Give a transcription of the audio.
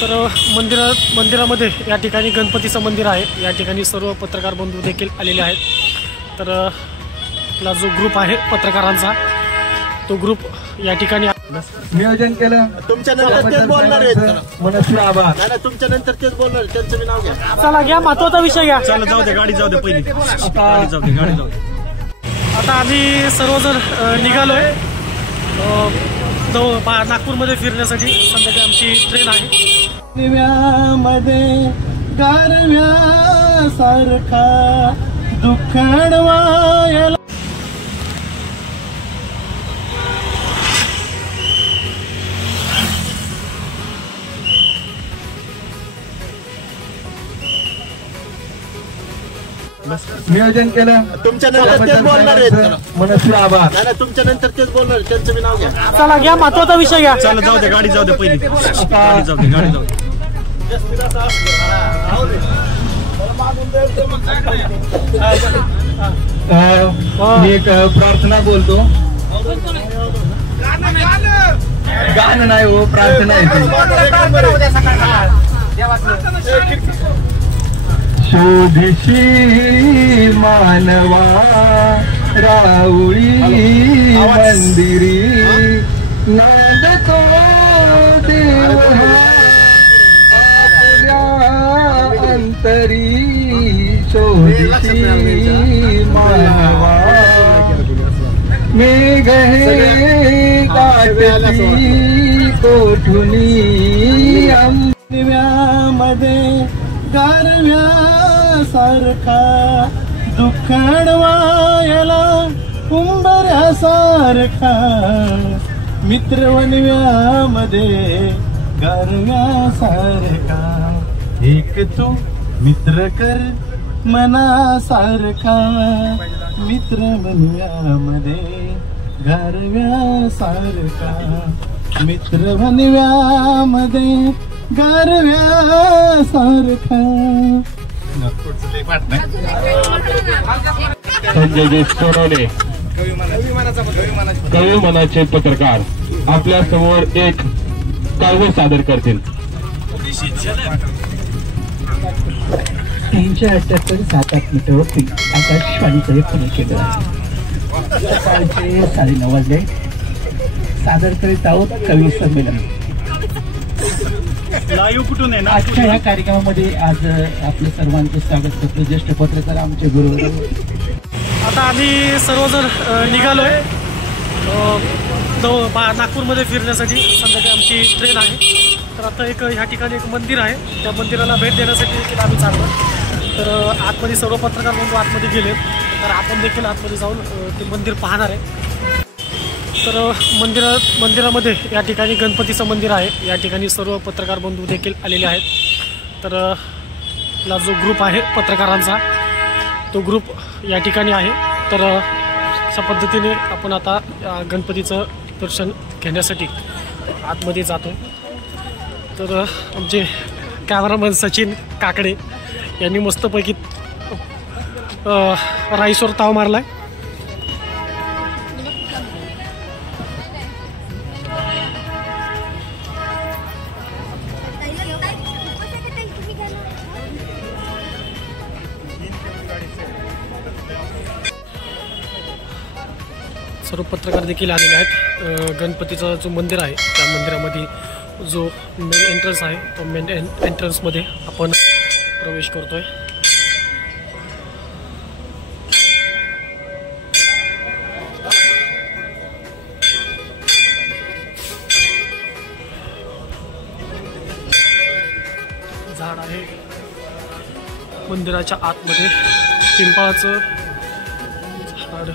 तर मंदिरामध्ये या ठिकाणी गणपतीचं मंदिर आहे। या ठिकाणी सर्व पत्रकार बंधू देखील आलेले आहेत। तर आपला जो ग्रुप आहे पत्रकारांचा तो ग्रुप या ठिकाणी नियोजन केलं। तुमच्या नंतर तेच बोलणार आहेत, मनस्वी आभार। नाही तुमच्या नंतर तेच बोलणार, त्यांचं बी नाव घ्या। चला घ्या, महत्वाचा विषय घ्या। चला जाऊ दे, गाडी जाऊ दे, पहिली गाडी जाऊ दे, गाडी जाऊ दे। आता आम्ही सर्वजण निघालोय नागपूरमध्ये फिरण्यासाठी। संध्याकाळी आमची ट्रेन आहे। मध्ये गारव्यासारखा दुःख अडवायला नियोजन केलं। तुमच्या नंतर तेच बोलणार आहेत, मनस्वी आभार। नाही तुमच्या नंतर तेच बोलणार, त्यांचं बी नाव घ्या। चला घ्या, महत्वाचा विषय घ्या। चला जाऊ दे, गाडी जाऊ दे, पहिली गाडी जाऊ दे, गाडी जाऊ दे। मी एक प्रार्थना बोलतो। गाणं नाही हो, प्रार्थना आहे। शोधिशी मानवा राऊळी मंदिरी नांदतो देव आपल्या अंतरी। शोधिशी मानवा मेघ हे गाठती कोठुनी मध्ये गारव्यासारखा दुःख अडवायला उंबऱ्यासारखा मित्र वनव्यामध्ये गारव्यासारखा एक तू मित्र कर मनासारखा मित्र वनव्यामध्ये गारव्यासारखा मित्र वनव्यामध्ये गारव्यासारखा। संजय सोनवणे कवी मनाचे पत्रकार आपल्या समोर एक काव्य सादर करतील। 378.78 मीटरवरती आकाशवाणीचं एक पुणे केंद्र आहे। सकाळचे 9:30 वाजले। सादर करीत आहोत कवी संमेलन। आजच्या या कार्यक्रमामध्ये आज आपल्या सर्वांचे स्वागत करतो ज्येष्ठ पत्रकार आमचे गुरु। आता आम्ही सर्वजण निघालोय नागपूरमध्ये फिरण्यासाठी। संध्याकाळी आमची ट्रेन आहे। तर आता ह्या ठिकाणी एक मंदिर आहे, त्या मंदिराला भेट देण्यासाठी देखील आम्ही चाललो। तर आतमध्ये सर्व पत्रकार बंधू आतमध्ये गेलेत, तर आपण देखील आतमध्ये जाऊन ते मंदिर पाहणार आहे। तर मंदिरामध्ये या ठिकाणी गणपतीचं मंदिर आहे। या ठिकाणी सर्व पत्रकार बंधू देखील आलेले आहेत। तर आपला जो ग्रुप आहे पत्रकारांचा तो ग्रुप या ठिकाणी आहे। तर अशा पद्धतीने आपण आता गणपतीचं दर्शन घेण्यासाठी आतमध्ये जातो। तर आमचे कॅमेरामन सचिन काकडे यांनी मस्तपैकी राईसवर ताव मारलाय। सर्व पत्रकार देखील आलेले आहेत। गणपतीचं जो मंदिर आहे त्या मंदिरामध्ये जो मेन एंट्रन्स आहे तो मेन एंट्रन्समध्ये आपण प्रवेश करतोय। झाड आहे मंदिराच्या आतमध्ये, पिंपळाचं झाड